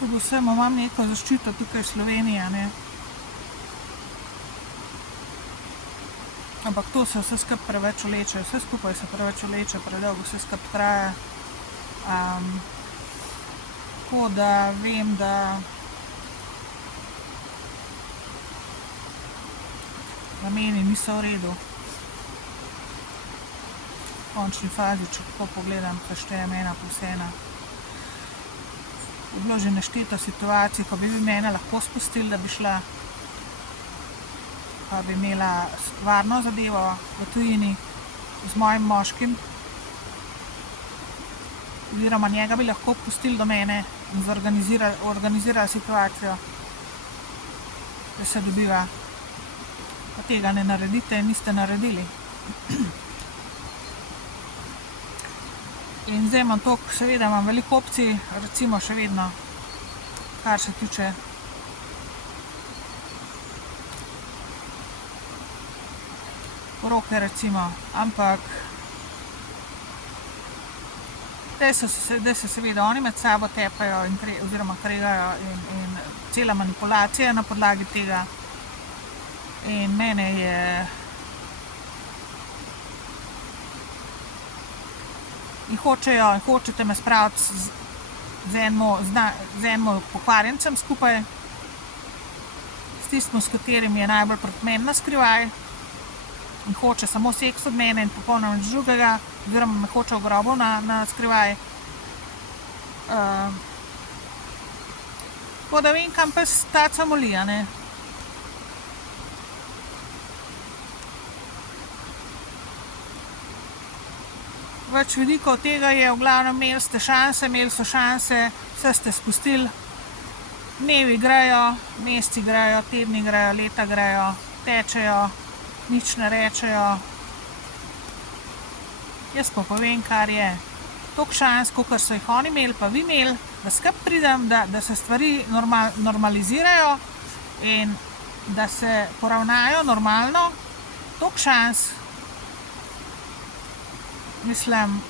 Predvsem imam neko zaščito tukaj v Sloveniji, ne. Ampak to se vse skupaj preveč vleče, vse skupaj se preveč vleče, predolgo vse skupaj traja. Tako da vem, da meni niso v redu. V končni fazi, če tako pogledam, pa štejem 1+1. Je bilo že nešteto situacij, ko bi mene lahko spustili, da bi šla, pa bi imela varno zadevo v tujini z mojim moškim, oziroma njega bi lahko pustili do mene in organizirali situacijo, da se dobiva. Pa tega ne naredite in niste naredili. In zdaj imam to, seveda imam veliko opcij, recimo še vedno, kar se tiče poroke recimo, ampak zdaj se seveda oni med sabo tepajo oziroma kregajo in cela manipulacija na podlagi tega. In mene je in hočete me spraviti z enim pokvarjencem skupaj, s tistim, s katerim je najbolj proti meni na skrivaj in hoče samo seks od mene in popolnoma nič drugega, oziroma me hoče v grobu na skrivaj. Tako da vem, kam pes taca moli, a ne. Več veliko od tega je, v glavnem imeli so šanse, vse ste spustili, dnevi grejo, meseci grejo, tedni grejo, leta grejo, tečejo, nič ne rečejo. Jaz pa povem, kar je. Toliko šans, kakor so jih oni imeli, pa vi imeli, da skupaj pridem, da se stvari normalizirajo in da se poravnajo normalno. Toliko šans, mislim,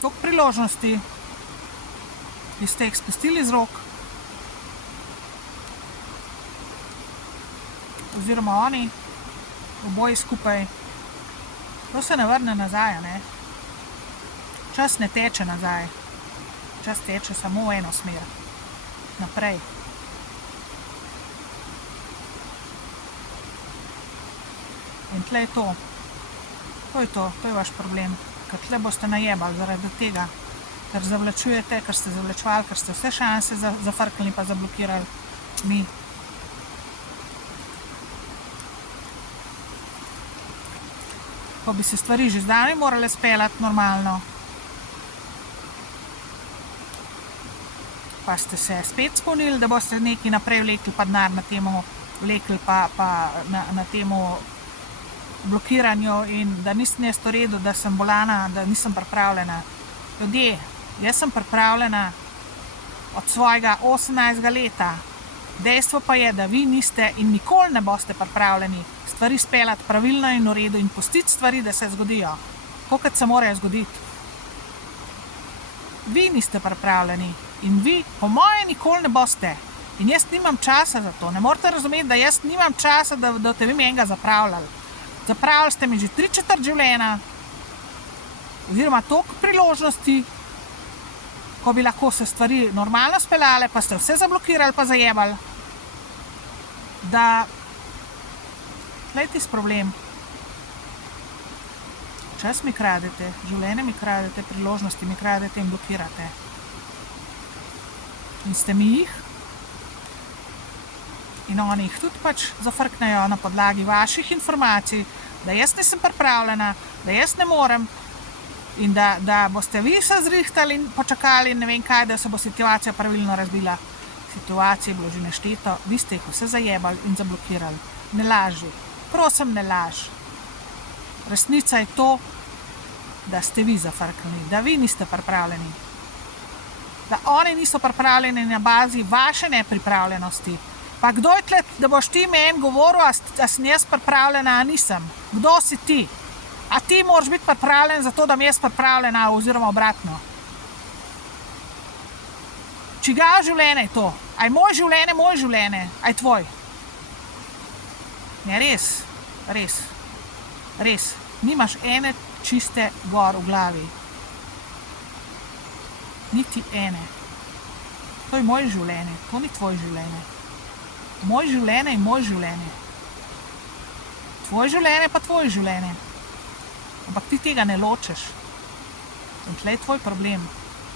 toliko priložnosti, ki ste jih spustili z rok, oziroma oni, oboji skupaj, to se ne vrne nazaj, ne. Čas ne teče nazaj, čas teče samo v eno smer, naprej. In tle je to. To je vaš problem. Ker tle boste najebali zaradi tega, ker zavlačujete, ker ste zavlačevali, ker ste vse šanse zafrknili pa zablokirali mi. Ko bi se stvari že zdavnaj morale speljati normalno, pa ste se spet spomnili, da boste nekaj naprej vlekli, pa denar na temu vlekli, pa na temu blokiranju in da nisem jaz v redu, da sem bolana, da nisem pripravljena. Ljudje, jaz sem pripravljena od svojega 18. leta. Dejstvo pa je, da vi niste in nikoli ne boste pripravljeni stvari speljati pravilno in v redu in pustiti stvari, da se zgodijo, kot se morajo zgoditi. Vi niste pripravljeni in vi, po moje, nikoli ne boste. In jaz nimam časa za to. Ne morete razumeti, da jaz nimam časa, da boste vi enega zapravljali. Zapravili ste mi že 3/4 življenja, oziroma toliko priložnosti, ko bi lahko se stvari normalno speljale, pa ste vse zablokirali pa zajebali. Da, tle je tisti problem. Čas mi kradete, življenje mi kradete, priložnosti mi kradete in blokirate. In ste mi jih. In oni jih tudi pač zafrknejo na podlagi vaših informacij, da jaz nisem pripravljena, da jaz ne morem in da boste vi se zrihtali in počakali in ne vem kaj, da se bo situacija pravilno razvila. Situacije je bilo že nešteto, vi ste jih vse zajebali in zablokirali. Ne laži, prosim, ne laž. Resnica je to, da ste vi zafrknili, da vi niste pripravljeni. Da oni niso pripravljeni na bazi vaše nepripravljenosti. Pa kdo je tle, da boš ti meni govoril, a sem jaz pripravljena, a nisem? Kdo si ti? A ti moraš biti pripravljen za to, da mi jaz pripravljena, oziroma obratno? Čigavo življenje je to? A je moje življenje, a je tvoj? Ne, res. Nimaš ene čiste gor v glavi. Niti ene. To je moje življenje, to ni tvoje življenje. Moje življenje je moje življenje. Tvoje življenje pa tvoje življenje. Ampak ti tega ne ločeš. In tle je tvoj problem,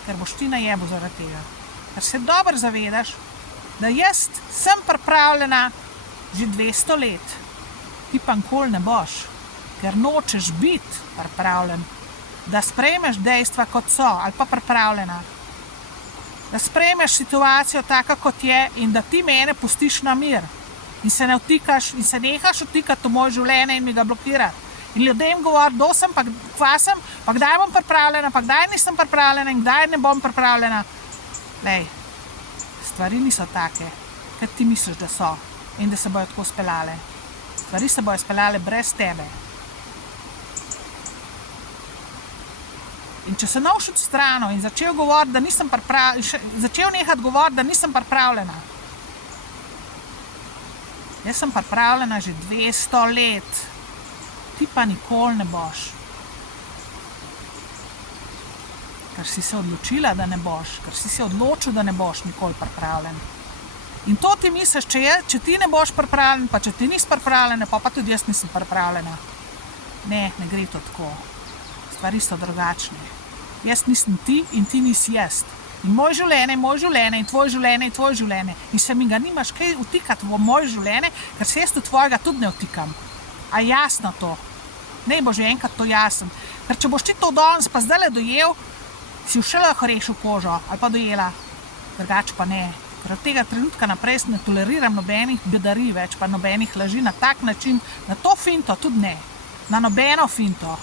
ker boš ti najebil zaradi tega. Ker se dobro zavedaš, da jaz sem pripravljena že 200 let. Ti pa nikoli ne boš, ker nočeš biti pripravljen, da sprejmeš dejstva, kot so, ali pa pripravljena. Da sprejmeš situacijo taka, kot je, in da ti mene pustiš na mir. In se ne vtikaš, in se nehaš vtikati v moje življenje in mi ga blokirati. In ljudem govori, kdo sem, pa kva sem, pa kdaj bom pripravljena, pa kdaj nisem pripravljena in kdaj ne bom pripravljena. Lej, stvari niso take, ker ti misliš, da so in da se bojo tako speljale. Stvari se bojo speljale brez tebe. In če se noš od strano in začel govoriti, da nisem začel nehati govoriti, da nisem pripravljena. Jaz sem pripravljena že 200 let. Ti pa nikoli ne boš. Ker si se odločila, da ne boš. Ker si se odločil, da ne boš nikoli pripravljen. In to ti misliš, če ti ne boš pripravljen, pa če ti nisi pripravljena, pa tudi jaz nisem pripravljena. Ne gre to tako. Stvari so drugačne. Jaz nisem ti in ti nisi jaz. In moje življenje je moje življenje in tvoje življenje je tvoje življenje. In se mi ga nimaš kaj vtikati v moje življenje, ker se jaz v tvojega tudi ne vtikam. A jasno to? Naj bo že enkrat to jasen. Ker če boš ti to danes pa zdajle dojel, si še lahko rešil kožo ali pa dojela. Drugače pa ne. Ker od tega trenutka naprej ne toleriram nobenih bedarij več, pa nobenih laži na tak način, na to finto tudi ne. Na nobeno finto.